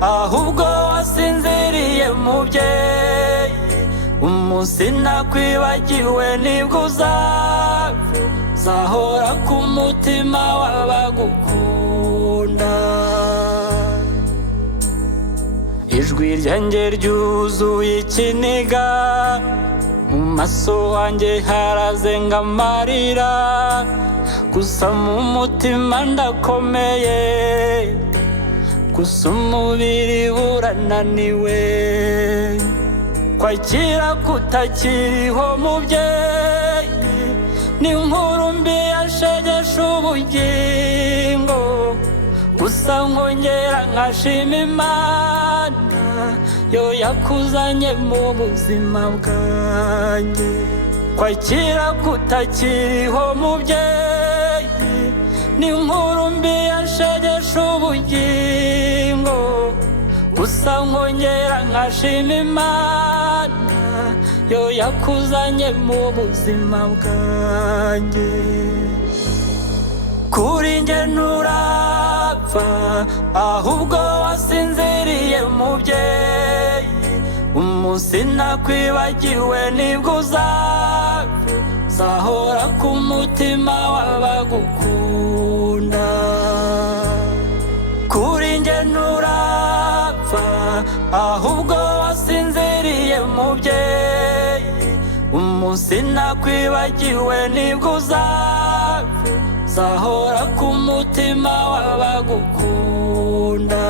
ahubwo wasinziriye mubyeyi, umunsi nakwibagiwe nibwo uzahora ku mutima w'abagukunda. Ijwi ryanjye ryuzuye ikiniga, mu maso wanjye harazenga amarira, gusa mu mutima ndakomeye, gusa umubiri urananiwe. Kwakira kutakiriho mubyeyi ni inkuru mbi yashegeshe ubugingo, gusa nkongera nkashima Imana yo yakuzanye mu buzima bwanjye. Kwakira kutakiriho mubyeyi ni inkuru mbi yashegeshe ubugingo, gusa nkongera nkashima Imana yo yakuzanye mu buzima bwanjye. Kuri njye nturapfa, ahubwo wasinziriye mubyeyi, umunsi nakwibagiwe nibwo uzahora ku mutima w'abagukunda. Kuri njye nturapfa, ahubwo wasinziriye mubyeyi, umunsi nakwibagiwe nibwo uzahora ku mutima w'abagukunda.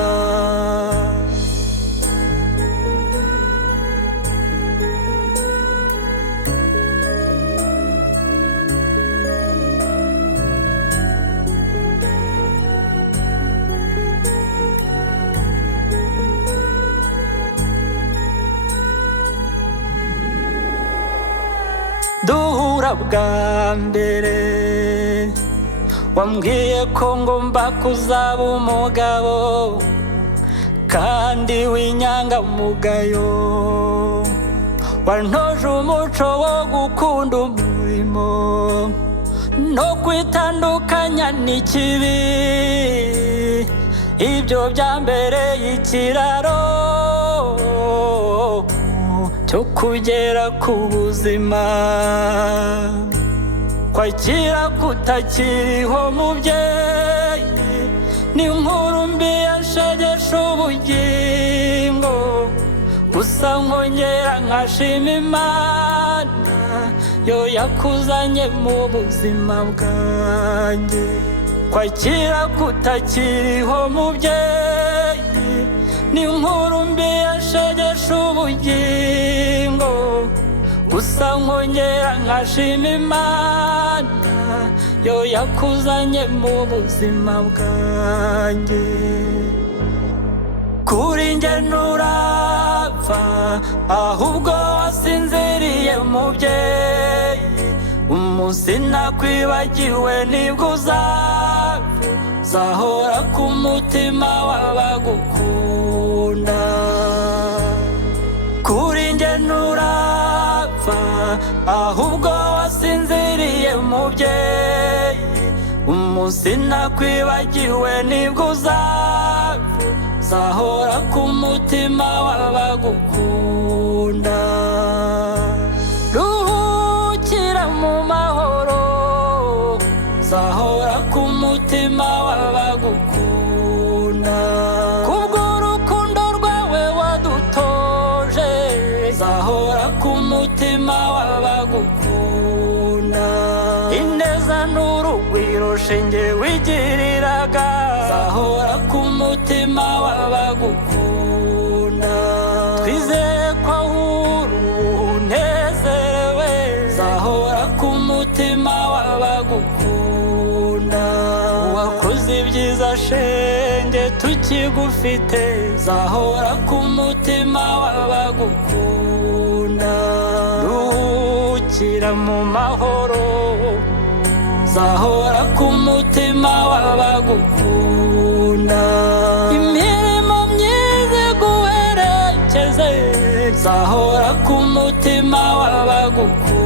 Duhura bwa mbere wambwiye ko ngomba kuzaba umugabo kandi w'inyangamugayo, wantoje umuco wo gukunda umurimo no kwitandukanya n'ikibi. Ibyo byambereye ikiraro cyo kugera ku buzima. Kwakira kutakiriho mubyeyi ni inkuru mbi yashegeshe ubugingo, gusa nkongera nkashima Imana yo yakuzanye mu buzima bwanjye. Kwakira kutakiriho mubyeyi ni inkuru mbi yashegeshe ubugingo, gusa nkongera nkashima Imana yo yakuzanye mu buzima bwanjye. Kuri njye nturapfa, ahubwo wasinziriye mubyeyi, umunsi nakwibagiwe nibwo uzahora ku mutima w'abagukunda. Kuri njye nturapfa, ahubwo wasinziriye mubyeyi, umunsi nakwibagiwe nibwo uzahora ku mutima w'abagukunda. Ruhukira mu mahoro, uzahora ku mutima w'abagukunda. Kubw'urukundo rwawe wadutoje, uzahora ku mutima w'abagukunda. Ineza n'urugwiro shenge wigiriraga, uzahora ku mutima w'abagukunda. Twizeye ko ahuri unezerewe, uzahora ku mutima w'abagukunda. Wakoze ibyiza shenge tukigufite, uzahora ku mutima w'abagukunda. Ruhukira mu mahoro, uzahora ku mutima w'abagukunda. Imirimo myiza iguherekeze, uzahora ku mutima w'abagukunda.